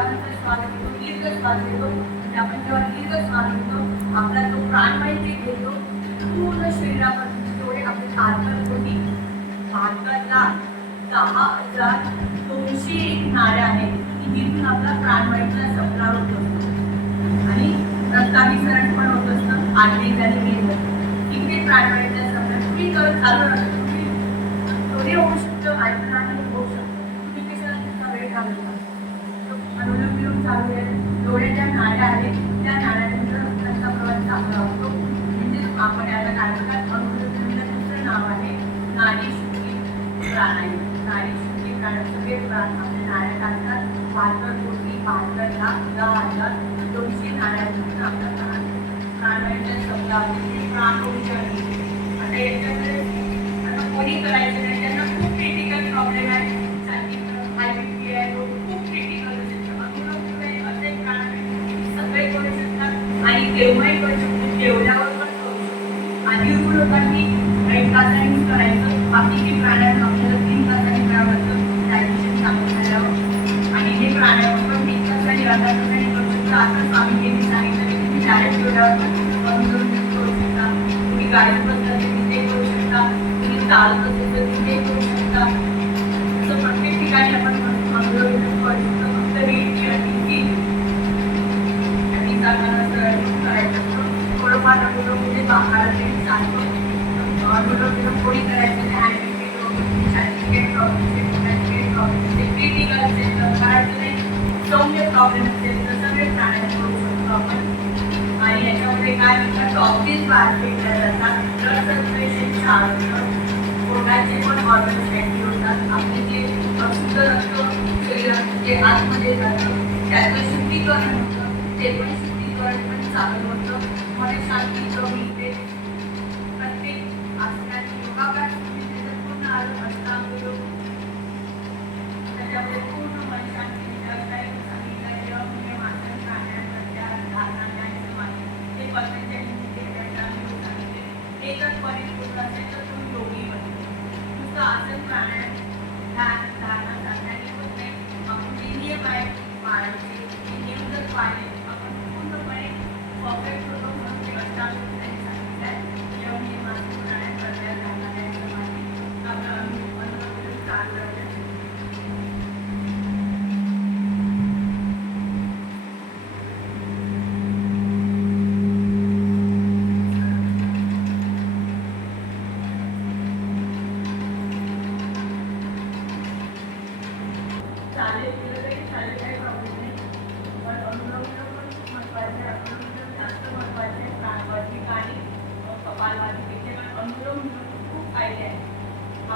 पोटापर्यंत श्वास घेतो दीर्घ श्वास घेतो. म्हणजे आपण जेव्हा दीर्घ श्वास घेतो आपला जो प्राणवायू जे घेतो पूर्ण शरीरावर जेवढे आपले बहात्तर कोटी बहात्तर लाख दहा हजार दोनशे एक नाड्या आहेत. की जिथून आपला प्राणवायूचा सप्लाय होत. असतो आणि रक्ताभिसरण पण होत असतं. आर्टिक आणि मेंदर तिकडे प्राणवायूचा सप्लाय तुम्ही करत चालू राहतो तुम्ही थोडे होऊ शकतं ऐकून आहे होऊ शकतं तुम्ही कशाला तुमचा वेळ घालवता अनुलोम विलोम चालू आहे डोळ्याच्या नाड्या आहेत. त्या नाड्यांचा रक्ताचा प्रवास चांगला होतो. म्हणजे आपण याला काय म्हणतात नाव आहे नाडी शुद्धी नाडी सगळे प्राण आपल्या नाड्या टाकतात. कोटी लाख दहा हजार दोनशे नाड्यांमधून आपला प्राण शब्द आहे प्राण ऊर्जा आता याच्यामध्ये आता कोणी करायचं नाही आणि केव्हाही करू शकतो जेवल्यावर पण करू शकतो. आधी लोकांनी एक तासांनी करायचं बाकीचे प्राणायाम आपल्याला तीन तासांनी करावं लागतं डायजेशन चांगलं झाल्यावर आणि हे प्राणायाम पण तीन तासांनी अर्धा तासांनी करू शकतो. आता स्वामीजींनी सांगितलं की तुम्ही डायरेक्ट जेवल्यावर पण अनुलोम करू शकता. तुम्ही गाडी बसला तर तिथे करू शकता. तुम्ही चालत असेल तर तिथे थोडंफार अनुलोम म्हणजे आहारात तरी चालतं अनुलोम विलोम कोणी करायचं नाही certificate problem certificate problem critical असेल तर करायचं नाही सौम्य प्रॉब्लेम असेल तर सगळे प्राणायाम करू शकतो आपण आणि याच्यामध्ये काय म्हणतात टॉक्सिन बाहेर फेकल्या जातात ब्लड सर्क्युलेशन छान पोटाचे पण ऑर्गन्स ॲक्टिव्ह होतात आपले जे अशुद्ध रक्त शरीरात जे आतमध्ये जातं त्याचं शुद्धीकरण होतं ते पण शुद्धीकरण पण चालू होतं मन शांती कमी ते प्रत्येक आसनाची योगाभ्यास पूर्ण आलं अष्टांग योग पूर्ण मन शांती हे हे जर परिपूर्ण असेल तर तुम्ही योगी बनतो नुसतं आसन प्राणायाम ध्यान धारणा सांगण्याने होत आपण जे नियम आहेत पाळायचे ते नियम जर पाळले आपण पूर्णपणे परफेक्ट होतो म्हणून ते अष्टांग योग त्यांनी सांगितलं आहे यम नियम आसन प्राणायाम प्रत्याहार धारणा ध्यान समाधी आपलं अनुलोम विलोम चालू राहते चालेल केलं तरी चालेल काही प्रॉब्लेम नाही पण अनुलोम विलोम पण खूप महत्त्वाचे आहे अनुलोम विलोम जास्त महत्त्वाचे आहे प्राणवाची आणि कपालभातीपेक्षा कारण अनुलोम विलोम खूप फ़ायदे आहेत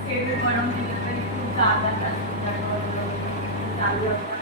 शेड्यूल बनवून दिलं तरी तुमचा अर्धा तास चालू असणार